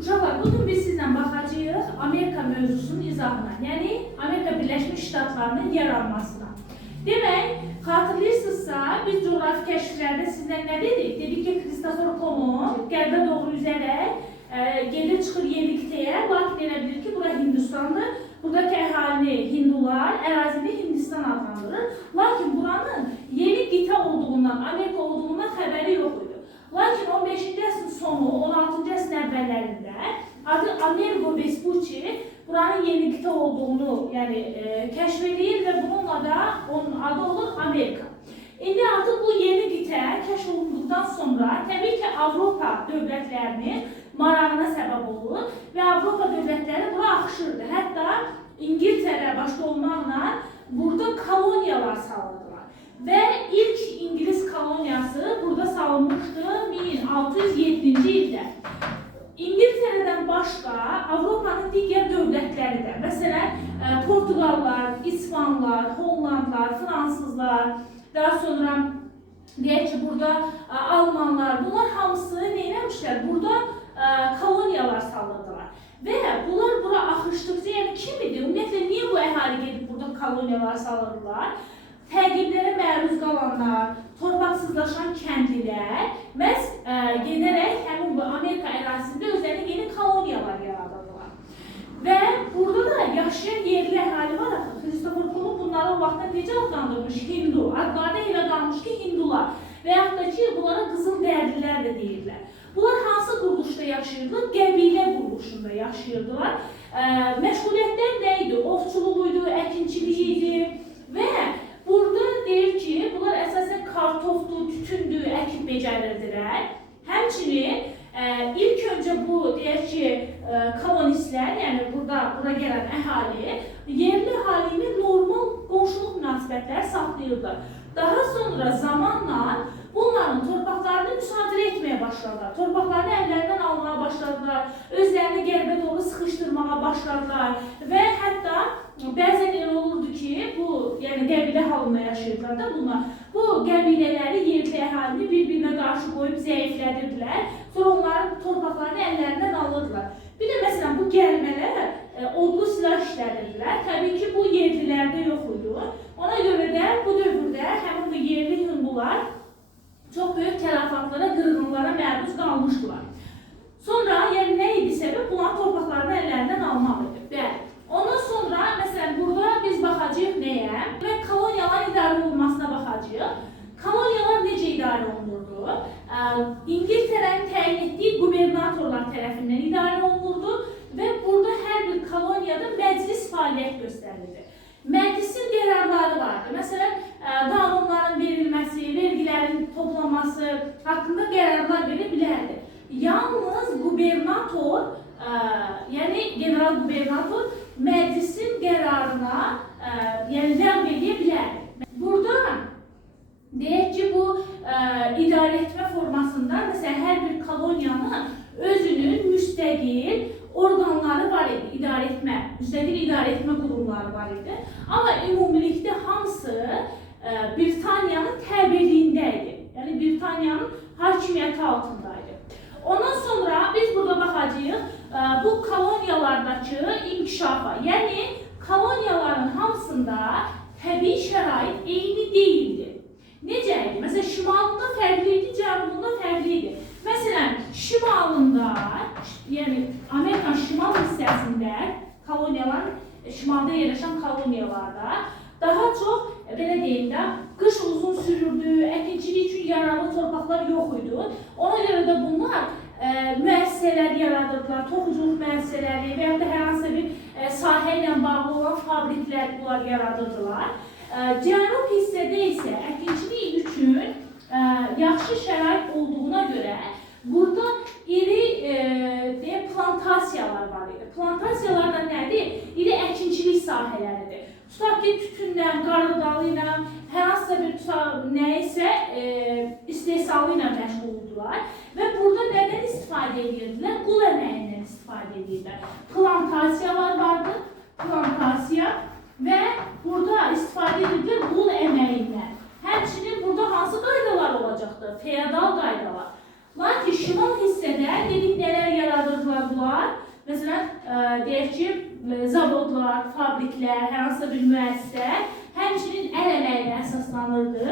Uşaqlar, bugün biz sizlə baxacağıq Amerika mövzusunun izahına, yəni Amerika Birləşmiş Ştatlarının yaranmasına. Demək, xatırlayırsınızsa, biz coğrafi kəşflərdə sizlə nə dedik? Dedik ki, Kristofor Kolumb qərbə doğru üzərək gedir çıxır yeni qitəyə, lakin elə bilir ki, bura Hindistandır. Buradakı əhalini Hindular, ərazini Hindistan adlandırır. Lakin buranın yeni qitə olduğundan, Amerika olduğundan xəbəri yox idi. Lakin 15-ci əsrin sonu, 16-cı əsrin əvvəllərində adı Amerigo Vespucci buranın yeni qitə olduğunu kəşf edir və bununla da onun adı olur Amerika. İndi artıq bu yeni qitə kəşf olunduqdan sonra təbii ki, Avropa dövlətlərinin marağına səbəb olur və Avropa dövlətləri bura axışırdı. Hətta İngiltərə başda olmaqla burada koloniyalar salırdılar. Və ilk İngiliz koloniyası burada salınmışdı 1607-ci ildə. İngiltərədən başqa Avropanın digər dövlətləri də, məsələn, Portugallar, İspanlar, Hollandlar, Fransızlar, daha sonra deyək ki, burada Almanlar, bunlar hamısı neyləmişlər? Burada koloniyalar salırdılar. Və bunlar bura axışdıqca, yəni kim idi? Ümumiyyətlə, niyə bu əhali gedib burada koloniyalar salırdılar? Təqiblərə məruz qalanlar, torpaqsızlaşan kəndlilər məhz gedərək həmin bu Amerika ərazisində özlərinə yeni koloniyalar yaradırdılar. Və burada da yaşayan yerli əhali var axı. Kristofor Kolumb bunları o vaxtda necə adlandırmış? Hindu. Adları da elə qalmış ki, Hindular. Və yaxud da ki, bunlara qızıl dərdlilər də deyirlər. Bunlar hansı quruluşda yaşayırdılar? Qəbilə quruluşunda yaşayırdılar. Məşğuliyyətlər nə idi? Ovçuluq idi, əkinçilik idi və burada deyir ki, bunlar əsasən kartofdur, tütündür, əkib becərirdilər. Həmçinin ilk öncə bu deyək ki, kolonistlər, yəni bura gələn əhali, yerli əhali ilə normal qonşuluq münasibətləri saxlayırlar. Daha sonra zamanla bunların torpaqlarını müsadirə etməyə başladılar. Torpaqlarını əllərindən almağa başladılar, özlərini qərbə doğru sıxışdırmağa başladılar və hətta bəzən elə olurdu ki, bu qəbilə halında yaşayırdılar da bunlar. Bu qəbilələri, yerli əhalini bir-birinə qarşı qoyub zəiflədirdilər, sonra onların torpaqlarını əllərindən alırdılar. Bir də məsələn, bu gəlmələr odlu silah işlədirdilər. Təbii ki, bu yerlilərdə yox idi. Ona görə də bu dövrdə həmin bu yerli hindular çox böyük tələfatlara, qırğınlara məruz qalmışdılar. Sonra, yəni nə idi səbəb? Bunların torpaqlarını əllərindən almaq idi. Bəli. Ondan sonra, məsələn, burada biz baxacağıq nəyə? Və koloniyaların idarə olunmasına baxacağıq. Koloniyalar necə idarə olunurdu? İngiltərənin təyin etdiyi qubernatorlar tərəfindən idarə olunurdu və burada hər bir koloniyada məclis fəaliyyət göstərilirdi. Məclisin qərarları vardı. Məsələn, qanunların verilməsi, vergilərin toplanması haqqında qərarlar verə bilərdi. Yalnız qubernator, yəni general qubernator məclisin qərarına ləğv edə bilərdi. Burada deyək ki, bu idarə etmə formasında məsələn, hər bir koloniyanın özünün müstəqil orqanları var idi, idarə etmə, müstəqil idarə etmə qurumları var idi. Amma ümumilikdə hamısı Britaniyanın təbirliyində idi, yəni Britaniyanın hakimiyyəti altındaydı. Ondan sonra biz burada baxacağıq bu koloniyalardakı inkişafa, yəni koloniyaların hamısında təbii şərait eyni deyildi. Necə idi? Məsələn, şimalında fərqli idi, cənubunda fərqli idi. Məsələn, şimalında, yəni Amerikanın şimal hissəsində koloniyalar, şimalda yerləşən koloniyalarda daha çox, belə deyim də, qış uzun sürürdü, əkinçilik üçün yararlı torpaqlar yox idi. Ona görə də bunlar müəssisələr yaradırdılar, toxuculuq müəssisələri və ya da hər hansı bir sahə ilə bağlı olan fabriklər bunlar yaradırdılar. Cənub hissədə isə əkinçilik üçün yaxşı şərait olduğuna görə burada iri plantasiyalar var idi. Plantasiyalar da nədir? İri əkinçilik sahələridir. Tutaq ki, tütündən, qarğıdalı ilə, hər hansısa bir nəyisə istehsalı ilə məşğul oldular və burada nədən istifadə edirdilər? Qul əməyindən istifadə edirlər. Plantasiyalar vardı, plantasiya və burada istifadə edilir qul əməyindən. Həmçinin burada hansı qaydalar olacaqdır? Feodal qaydalar. Lakin şimal hissədə dedik nələr yaradırdılar bunlar? Məsələn, deyək ki, zavodlar, fabriklər, hər hansısa bir müəssisə, həmçinin əl əməyinə əsaslanırdı.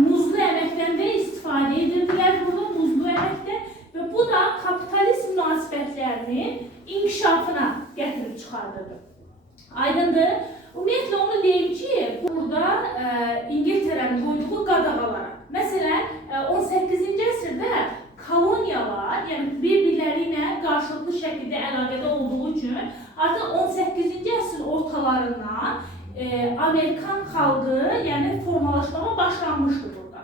Muzlu əməkdən də istifadə edirdilər burada, muzlu əməkdən və bu da kapitalist münasibətlərinin inkişafına gətirib çıxardırdı. Aydındır. Ümumiyyətlə onu deyim ki, burada İngiltərənin qoyduğu qadağalara. Məsələn, 18-ci əsrdə koloniyalar, yəni bir-birləri ilə qarşılıqlı şəkildə əlaqədə olduğu üçün artıq 18-ci əsr ortalarından Amerikan xalqı, yəni formalaşmağa başlanmışdı burada.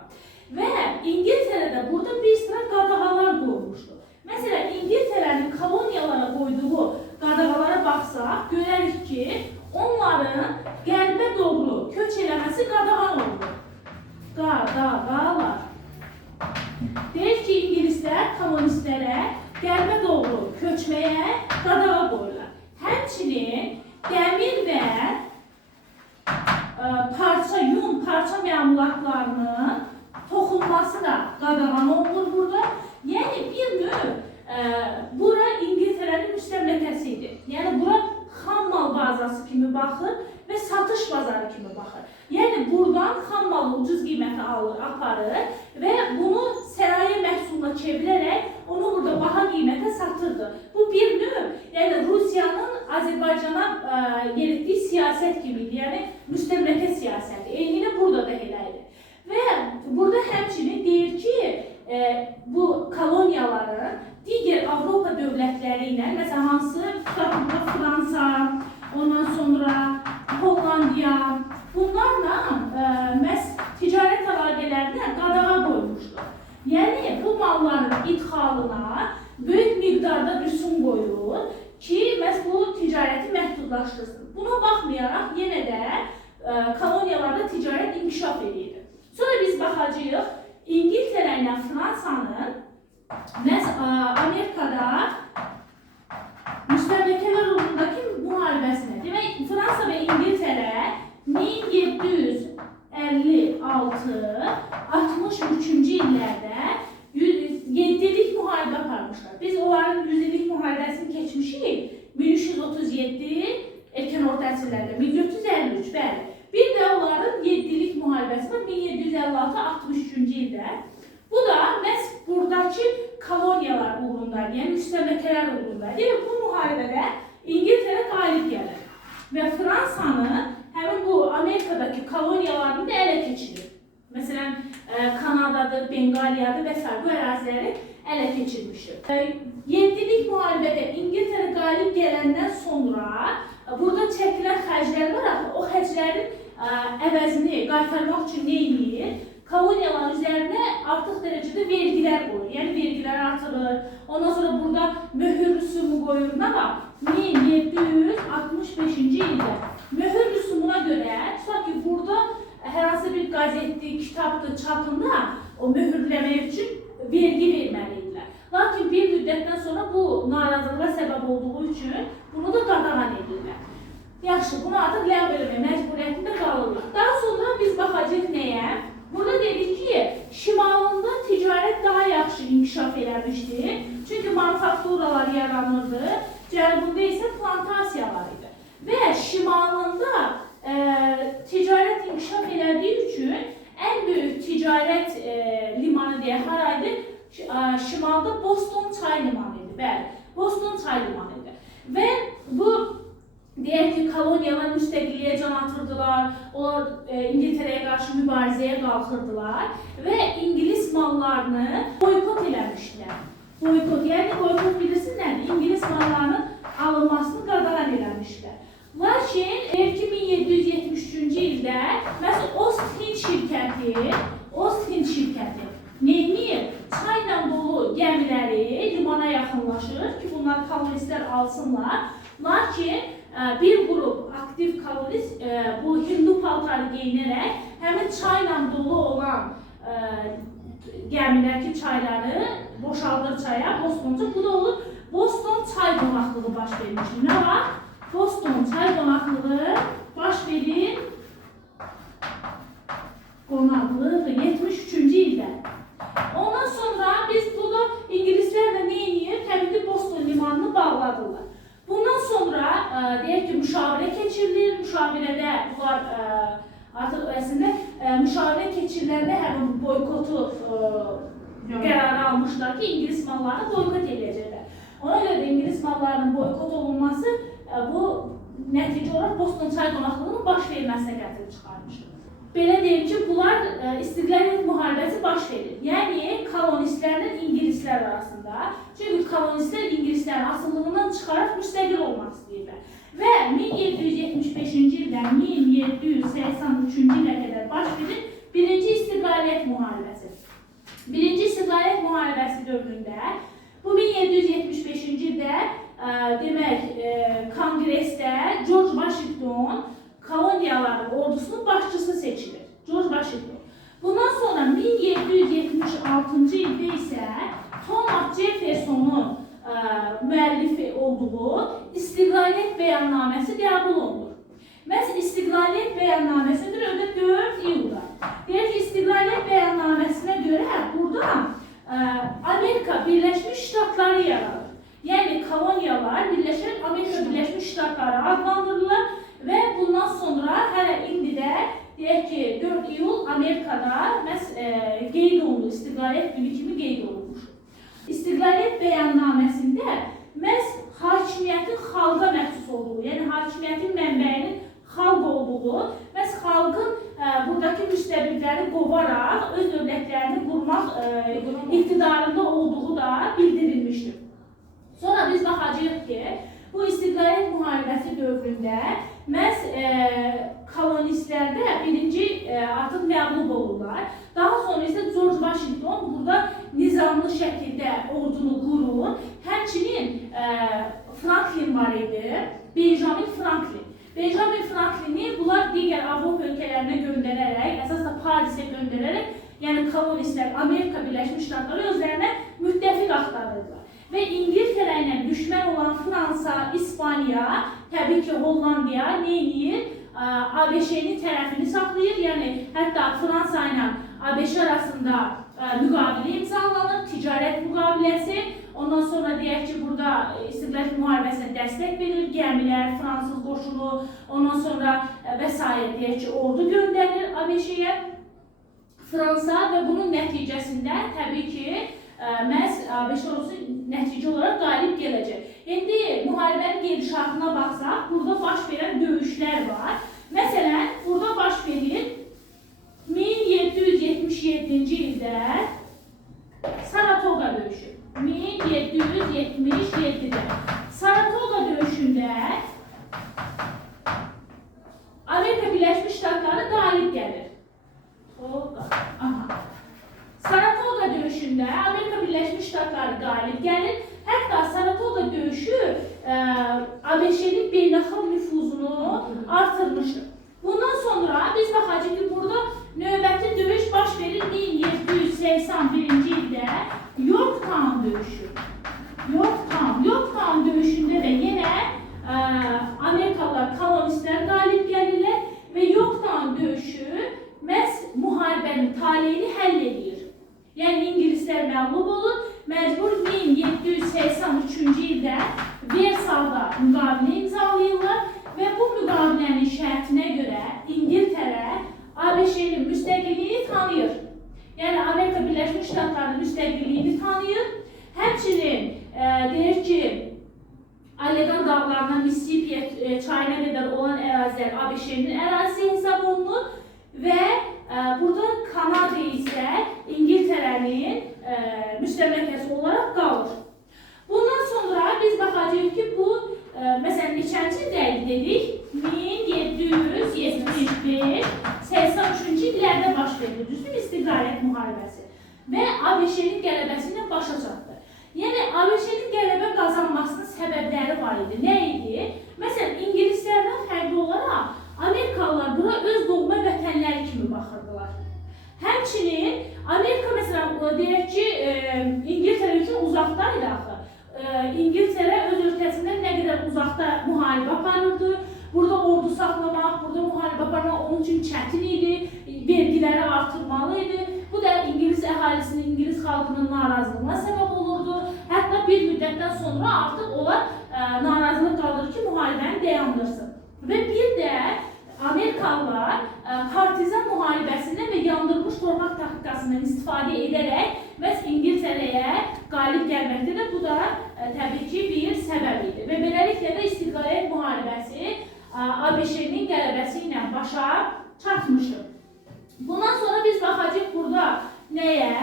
Və İngiltərədə burada bir sıra qadağalar qoymuşdu. Məsələn, İngiltərənin koloniyalara qoyduğu qadağalara baxsaq, görərik ki, onların qərbə doğru köç eləməsi qadağan oldu. Qadağalar. Deyir ki, İngilislər kommunistlərə qərbə doğru köçməyə qadağa qoyurlar. Həmçinin dəmir və yun parça məmulatlarının toxunması da qadağan olunur burada. Yəni bir növ bura İngiltərənin müstəmləkəsi idi. Yəni bura xam mal bazası kimi baxır və satış bazarı kimi baxır. Yəni buradan xam malı ucuz qiymətə alır, aparır və bunu sənaye məhsuluna çevirərək onu burada baha qiymətə satırdı. Bu bir növ, yəni Rusiyanın Azərbaycana yeritdiyi siyasət kimiydi, yəni müstəmləkə siyasəti. Eynilə burada da elə idi. Və burada həmçinin deyir ki, bu koloniyaların digər Avropa dövlətləri ilə, məsələn, hansı Fransa, ondan sonra Hollandiya, bunlarla məhz ticarət əlaqələrinə qadağa qoymuşdu. Yəni, bu malların idxalına böyük miqdarda rüsum qoyulur ki, məhz bu ticarəti məhdudlaşdırsın. Buna baxmayaraq, yenə də koloniyalarda ticarət inkişaf edirdi. Sonra biz baxacağıq, İngiltərə ilə Fransanın məhz Amerikada müstəmləkələr uğrundakı müharibəsinə. Demək, Fransa və İngiltərə 1756-63-cü illərdə 7-lik müharibə aparmışlar. Biz onların 100-lik müharibəsini keçmişik 1337 erkən orta əsrlərdə, 1453, bəli. Bir də onların 7-lik müharibəsi var 1756-63-cü ildə. Bu da məhz buradakı koloniyalar uğrundaydı, yəni müstəmləkələr uğrundaydı. Yəni bu müharibədə İngiltərə qalib gəlir və Fransanın həmin bu Amerikadakı koloniyalarını da ələ keçirir. Məsələn, Kanadadır, Benqaliyadır və s. bu əraziləri ələ keçirmişdir. 7-lik müharibədə İngiltərə qalib gələndən sonra burada çəkilən xərclər var axı, o xərclərin əvəzini qaytarmaq üçün nə edir? Koloniyaların üzərinə artıq dərəcədə vergilər qoyur. Yəni vergilər artırır. Ondan sonra burada möhür rüsumu qoyur. Nə var? 1765-ci ildə möhür rüsumuna görə, tutaq ki, burada hər hansı bir qazetdir, kitabdır, çapında o möhürləmək üçün vergi verməlidirlər. Lakin bir müddətdən sonra bu narazılığa səbəb olduğu üçün bunu da qadağan edirlər. Yaxşı, bunu artıq ləğv eləmək məcburiyyətində qalırlar. Daha sonra biz baxacağıq nəyə? Burada dedik ki, şimalında ticarət daha yaxşı inkişaf eləmişdi. Çünki manufakturalar yaranırdı, cənubunda isə plantasiyalar idi. Və şimalında ticarət inkişaf elədiyi üçün ən böyük ticarət limanı deyə haraydı? Şimalda Boston çay limanı idi. Bəli, Boston çay limanı idi. Və bu deyək ki, koloniyalar müstəqilliyə can atırdılar, onlar İngiltərəyə qarşı mübarizəyə qalxırdılar və İngilis mallarını boykot eləmişdilər. Boykot, yəni boykot bilirsiniz nədir? İngilis mallarının alınmasını qadağan eləmişdilər. Lakin 1773-cü ildə məsələn Ost-Hind şirkəti neyini? Çayla dolu gəmiləri limana yaxınlaşır ki, bunlar kolonistlər alsınlar. Lakin bir qrup aktiv kolonist bu hindu paltarı geyinərək həmin çayla dolu olan gəmidəki çayları boşaldır çaya, Bostonca. Bu da olur, Boston çay qonaqlığı baş vermişdir. Nə var? Boston çay qonaqlığı baş verir qonaqlığı 73-cü ildə. Ondan sonra biz burada İngilislərlə nə edir? Təbii ki, Boston limanını bağladılar. deyək ki, müşavirə keçirilir. Müşavirədə bunlar artıq əslində müşavirə keçiriləndə həmin boykotu qərarı almışlar ki, İngilis mallarını boykot edəcəklər. Ona görə də İngilis mallarının boykot olunması bu nəticə olaraq Boston çay qonaqlığının baş verməsinə gətirib çıxarmışdır. Belə deyim ki, bunlar istiqlaliyyət müharibəsi baş verir. Yəni, kolonistlərlə ingilislər arasında. Çünki kolonistlər ingilislərin asıllığından çıxaraq müstəqil olmaq istəyirlər. Və 1775-ci ildən 1783-cü ilə qədər baş verir birinci istiqlaliyyət müharibəsi. Birinci istiqlaliyyət müharibəsi dövründə bu 1775-ci ildə demək konqresdə George Washington koloniyaların ordusunun başçısı seçilir. George Washington. Bundan sonra 1776-cı ildə isə Thomas Jefferson'un müəllifi olduğu İstiqlaliyyət Bəyannaməsi qəbul olunur. Məhz İstiqlaliyyət Bəyannaməsidir ödə 4 iyulda. Deyək ki, İstiqlaliyyət Bəyannaməsinə görə burada Amerika Birləşmiş Ştatları yaranır. Yəni koloniyalar Birləşmiş Amerika Birləşmiş Ştatları adlandırılır və bundan sonra hələ indi də deyək ki 4 iyul Amerikada qeyd olunur, İstiqlaliyyət günü kimi qeyd olunmuş. İstiqlaliyyət Bəyannaməsində məhz hakimiyyətin xalqa məxsus olduğu, yəni hakimiyyətin mənbəyinin xalq olduğu, məhz xalqın buradakı müstəbidləri qovaraq öz dövlətlərini qurmaq iqtidarında olduğu da bildirilmişdir. Sonra biz baxacağıq ki, bu İstiqlaliyyət müharibəsi dövründə məhz kolonistlərdə birinci artıq məğlub olurlar. Daha sonra isə George Washington burada nizamlı şəkildə ordunu qurur. Həmçinin Franklin var idi, Benjamin Franklin. Benjamin Franklin'i bunlar digər Avropa ölkələrinə göndərərək, əsasda Parisə göndərərək, yəni kolonistlər Amerika Birləşmiş Ştatları özlərinə müttəfiq axtarırlar. Və İngiltərə ilə düşmən olan Fransa, İspaniya, təbii ki Hollandiya nə edir? ABŞ-nin tərəfini saxlayır, yəni hətta Fransa ilə ABŞ arasında müqavilə imzalanır, ticarət müqaviləsi. Ondan sonra deyək ki, burada İstiqlaliyyət müharibəsinə dəstək verilir, gəmilər, fransız qoşunu, ondan sonra vəsait deyək ki, ordu göndərilir ABŞ-yə, Fransa və bunun nəticəsində təbii ki, məhz ABŞ ordusu nəticə olaraq qalib gələcək. İndi müharibənin gedişatına baxsaq, burada baş verən döyüşlər var. Məsələn, burada baş verir 1777-ci ildə Saratoga döyüşü. 1777-də Saratoga döyüşündə Amerika Birləşmiş Ştatları qalib gəlir. Saratoga döyüşündə Amerika Birləşmiş Ştatları qalib gəlir. Hətta Saratoga döyüşü ABŞ-nin beynəlxalq nüfuzunu artırmışdır. Bundan sonra biz baxacağıq ki, burada növbəti döyüş baş verir 1781-ci ildə Yorktown döyüşü. Yorktown döyüşündə də yenə Amerikalılar, kolonistlər qalib gəlirlər və Yorktown döyüşü məhz müharibənin taleyini həll edir. Yəni İngilislər məğlub olur, məcbur 1783-cü ildə Versalda müqavilə imzalayırlar və bu müqavilənin şərtinə görə İngiltərə ABŞ-nin müstəqilliyini tanıyır. Yəni Amerika Birləşmiş Ştatlarının müstəqilliyini tanıyır. Həmçinin deyir ki, Allegan dağlarından Mississippi çayına qədər olan ərazilər ABŞ-nin ərazisi hesab olunur və burada Kanada isə İngiltərənin müstəmləkəsi olaraq qalır. Bundan sonra biz baxacağıq ki, bu məsələn neçənci ildə dedik? 1775-83-cü illərdə baş verir, düzdür, İstiqlaliyyət müharibəsi və ABŞ-nin qələbəsi başa çatdı. Yəni ABŞ-nin qələbə qazanmasının səbəbləri var idi. Nə idi? Məsələn, İngilislərdən fərqli olaraq Amerikalılar bura öz doğma vətənləri kimi baxırdılar. Həmçinin Amerika məsələn deyək ki, İngiltərə üçün uzaqdaydı axı. İngiltərə öz ölkəsindən nə qədər uzaqda müharibə aparırdı. Burada ordu saxlamaq, burada müharibə aparmaq onun üçün çətin idi, vergiləri artırmalı idi. Bu da İngilis əhalisinin, İngilis xalqının narazılığına səbəb olurdu. Hətta bir müddətdən sonra artıq onlar narazılıq qaldırır ki, müharibə müharibəni dayandırsın. Və bir də Amerikalılar partizan müharibəsindən və yandırılmış torpaq taktikasından istifadə edərək məhz İngiltərəyə qalib gəlməkdə bu da təbii ki bir səbəb idi. Və beləliklə də İstiqlaliyyət müharibəsi ABŞ-nin qələbəsi ilə başa çatmışdı. Bundan sonra biz baxacağıq burada nəyə?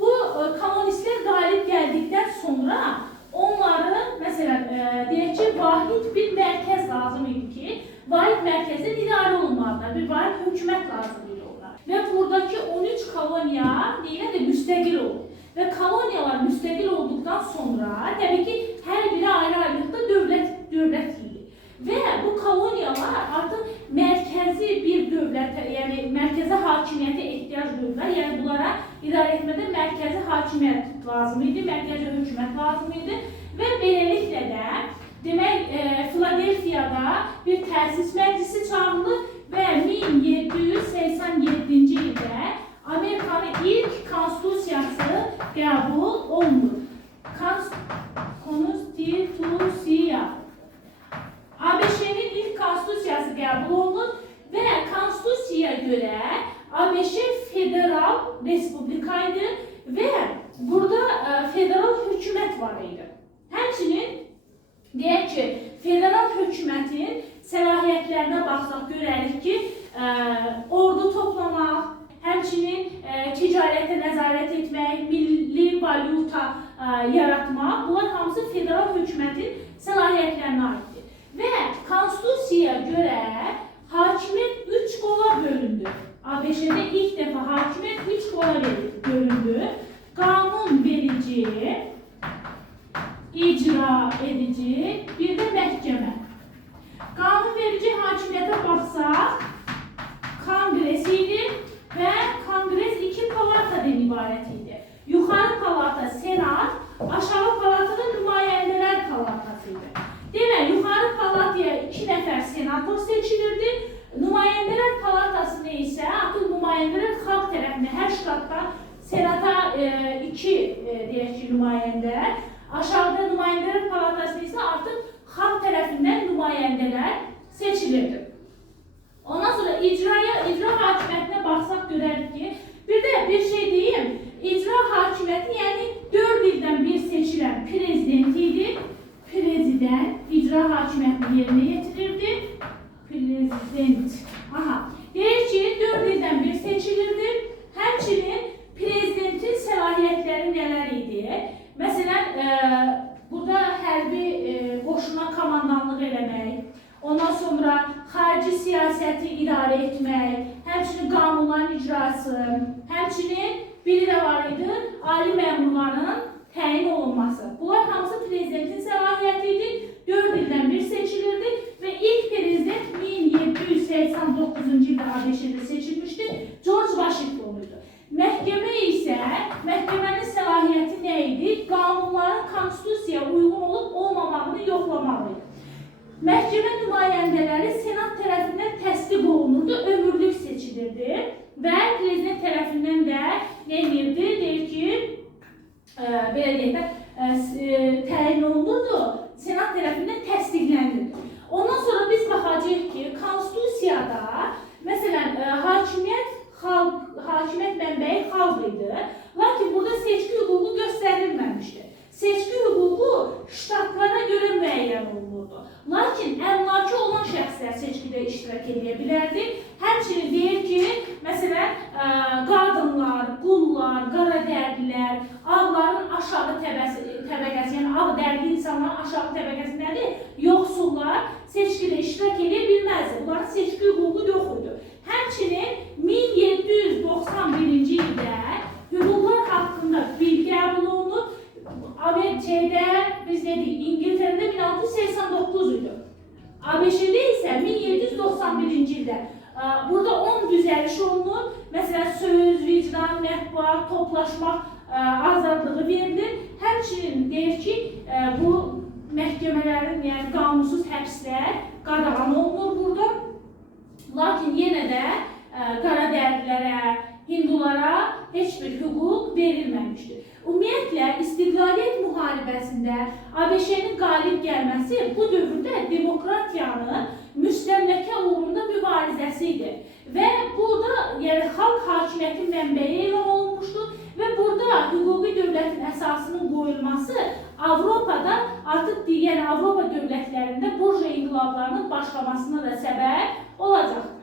Bu kolonistlər qalib gəldikdən sonra onların, məsələn, deyək ki, vahid bir mərkəz lazım idi ki, vahid mərkəzdən idarə olunmalıdır, bir vahid hökumət lazım idi onlara. Və buradakı 13 koloniya deyilən də müstəqil oldu. Və koloniyalar müstəqil olduqdan sonra, təbii ki, hər biri ayrı-ayrılıqda dövlət idi. Və bu koloniyalar artıq mərkəzi bir dövlətə, yəni mərkəzi hakimiyyətə ehtiyac duydular. Yəni bunlara idarə etmədə mərkəzi hakimiyyət lazım idi, mərkəzi hökumət lazım idi. Və beləliklə də, demək, Filadelfiyada bir təsis məclisi çağırılır və 1787-ci ildə Amerikanın ilk konstitusiyası qəbul olunur. Konstitusiya. ABŞ-nin ilk konstitusiyası qəbul olunur və konstitusiyaya görə ABŞ federal respublika idi və burada federal hökumət var idi. Həmçinin deyək ki, federal hökumətin səlahiyyətlərinə baxsaq görərik ki, ordu toplamaq, həmçinin ticarətə nəzarət etmək, milli valyuta yaratmaq, bunlar hamısı federal hökumətin səlahiyyətlərinə aiddir. Və konstitusiyaya görə hakimiyyət 3 qola bölündü. ABŞ-də ilk dəfə hakimiyyət 3 qola bölündü. Qanun verici, icra edici, bir də məhkəmə. Qanun verici hakimiyyətə baxsaq, Konqres idi və Konqres 2 palatadan ibarət idi. Yuxarı palata Senat, aşağı palata da nümayəndələr palatası idi. Demək, yuxarı palataya 2 nəfər senator seçilirdi. Nümayəndələr palatasında isə artıq nümayəndələr xalq tərəfindən hər ştatdan senata 2 deyək ki, nümayəndə, aşağıda nümayəndələr palatasında isə artıq xalq tərəfindən nümayəndələr seçilirdi. Ondan sonra icra hakimiyyətinə baxsaq görərik ki, bir də bir şey deyim, icra hakimiyyəti, yəni 4 ildən bir seçilən prezident idi. Prezident icra hakimiyyətini yerinə yetirirdi. Prezident. Deyir ki, 4 ildən bir seçilirdi. Həmçinin prezidentin səlahiyyətləri nələr idi? Məsələn, burada hərbi qoşuna komandanlıq eləmək, ondan sonra xarici siyasəti idarə etmək, həmçinin qanunların icrası, həmçinin biri də var idi, ali məmurların təyin olunması. Bunlar hamısı prezidentin səlahiyyəti idi, 4 ildən bir seçilirdi və ilk prezident 1789-cu ildə ABŞ-də seçilmişdi, George Washington idi. Məhkəmə isə, məhkəmənin səlahiyyəti nə idi? Qanunların konstitusiyaya uyğun olub olmamağını yoxlamalıydı. Məhkəmə nümayəndələri senat tərəfindən təsdiq olunurdu, ömürlük seçilirdi və prezident tərəfindən də nə edirdi? Deyir ki, belə deyək də, təyin olunurdu, senat tərəfindən təsdiqlənirdi. Ondan sonra biz baxacağıq ki, konstitusiyada, məsələn, hakimiyyət mənbəyi xalq idi, lakin burada seçki hüququ göstərilməmişdi. Seçki hüququ ştatlara görə müəyyən olunurdu. Lakin əmlakı olan şəxslər seçkidə iştirak edə bilərdi. Həmçinin deyir ki, məsələn, qadınlar, qullar, qaradərlilər, ağların aşağı təbəqəsi, yəni ağ dərli insanların aşağı təbəqəsi nədir? Yoxsullar seçkidə iştirak edə bilməzdi. Bunların seçki hüququ yox idi. Həmçinin 1791-ci ildə hüquqlar haqqında bil qəbul olunub. ABC-də, biz dedik, İngiltərədə 1689 idi. ABŞ-də isə 1791-ci ildə. Burada 10 düzəliş olunur. Məsələn, söz, vicdan, mətbuat, toplaşmaq azadlığı verilir. Həmçinin deyir ki, bu məhkəmələrin, yəni qanunsuz həbslər qadağan olunur burada. Lakin yenə də qaradərlilərə, Hindulara heç bir hüquq verilməmişdir. Ümumiyyətlə, istiqlaliyyət müharibəsində ABŞ-nin qalib gəlməsi bu dövrdə demokratiyanın müstəmləkə uğrunda mübarizəsi idi. Və burada yəni, xalq hakimiyyəti mənbəyi elan olunmuşdur və burada hüquqi dövlətin əsasının qoyulması Avropada artıq digər Avropa dövlətlərində burja inqilablarının başlamasına da səbəb olacaq.